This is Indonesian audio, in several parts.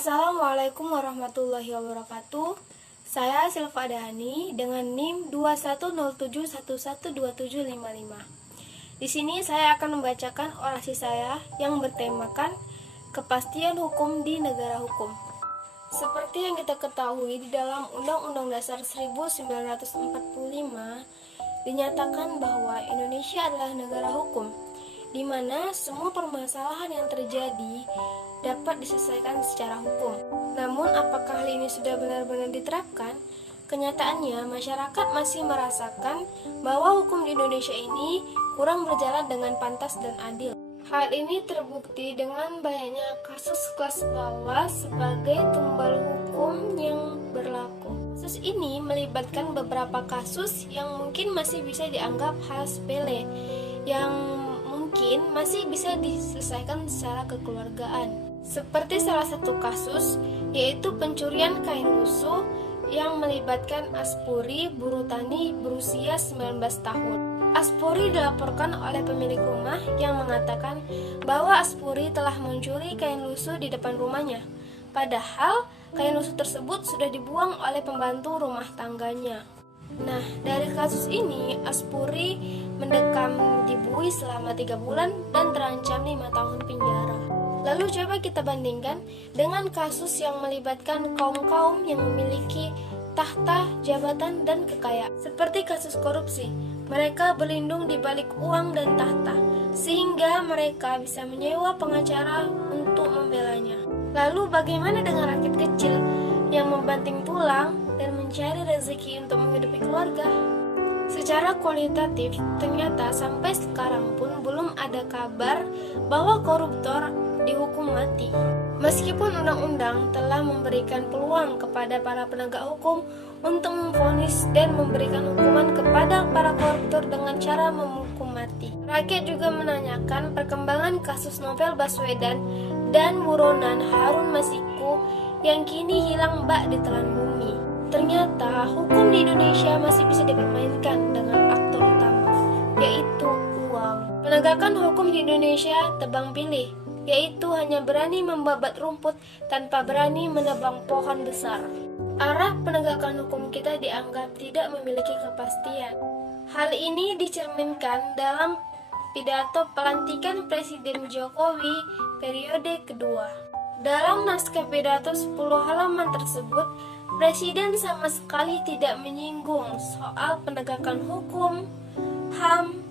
Assalamualaikum warahmatullahi wabarakatuh. Saya Silva Dahani dengan NIM 2107112755. Di sini saya akan membacakan orasi saya yang bertemakan kepastian hukum di negara hukum. Seperti yang kita ketahui, di dalam Undang-Undang Dasar 1945 dinyatakan bahwa Indonesia adalah negara hukum, di mana semua permasalahan yang terjadi dapat diselesaikan secara hukum. Namun, apakah hal ini sudah benar-benar diterapkan? Kenyataannya, masyarakat masih merasakan bahwa hukum di Indonesia ini kurang berjalan dengan pantas dan adil. Hal ini terbukti dengan banyaknya kasus kelas bawah sebagai tumbal hukum yang berlaku. Kasus ini melibatkan beberapa kasus yang mungkin masih bisa dianggap hal sepele, yang mungkin masih bisa diselesaikan secara kekeluargaan. Seperti salah satu kasus, yaitu pencurian kain lusuh yang melibatkan Aspuri, buruh tani berusia 19 tahun. Aspuri dilaporkan oleh pemilik rumah yang mengatakan bahwa Aspuri telah mencuri kain lusuh di depan rumahnya. Padahal, kain lusuh tersebut sudah dibuang oleh pembantu rumah tangganya. Nah, dari kasus ini, Aspuri mendekam di Bui selama 3 bulan dan terancam 5 tahun penjara. Lalu coba kita bandingkan dengan kasus yang melibatkan kaum-kaum yang memiliki tahta, jabatan, dan kekayaan. Seperti kasus korupsi, mereka berlindung di balik uang dan tahta, sehingga mereka bisa menyewa pengacara untuk membelanya. Lalu bagaimana dengan rakyat kecil yang membanting tulang dan mencari rezeki untuk menghidupi keluarga? Secara kualitatif, ternyata sampai sekarang pun belum ada kabar bahwa koruptor dihukum mati. Meskipun undang-undang telah memberikan peluang kepada para penegak hukum untuk memvonis dan memberikan hukuman kepada para koruptor dengan cara menghukum mati. Rakyat juga menanyakan perkembangan kasus Novel Baswedan dan buronan Harun Masiku yang kini hilang bak di telan bumi. Ternyata hukum di Indonesia masih bisa dipermainkan dengan aktor utama, yaitu uang. Penegakan hukum di Indonesia tebang pilih, yaitu hanya berani membabat rumput tanpa berani menebang pohon besar. Arah penegakan hukum kita dianggap tidak memiliki kepastian. Hal ini dicerminkan dalam pidato pelantikan Presiden Jokowi periode kedua. Dalam naskah pidato 10 halaman tersebut, Presiden sama sekali tidak menyinggung soal penegakan hukum, HAM,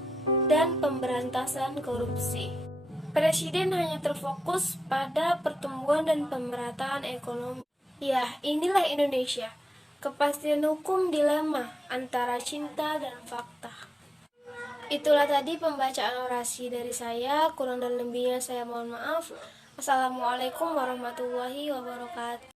dan pemberantasan korupsi. Presiden hanya terfokus pada pertumbuhan dan pemerataan ekonomi. Ya, inilah Indonesia. Kepastian hukum dilema antara cinta dan fakta. Itulah tadi pembacaan orasi dari saya. Kurang dan lebihnya saya mohon maaf. Assalamualaikum warahmatullahi wabarakatuh.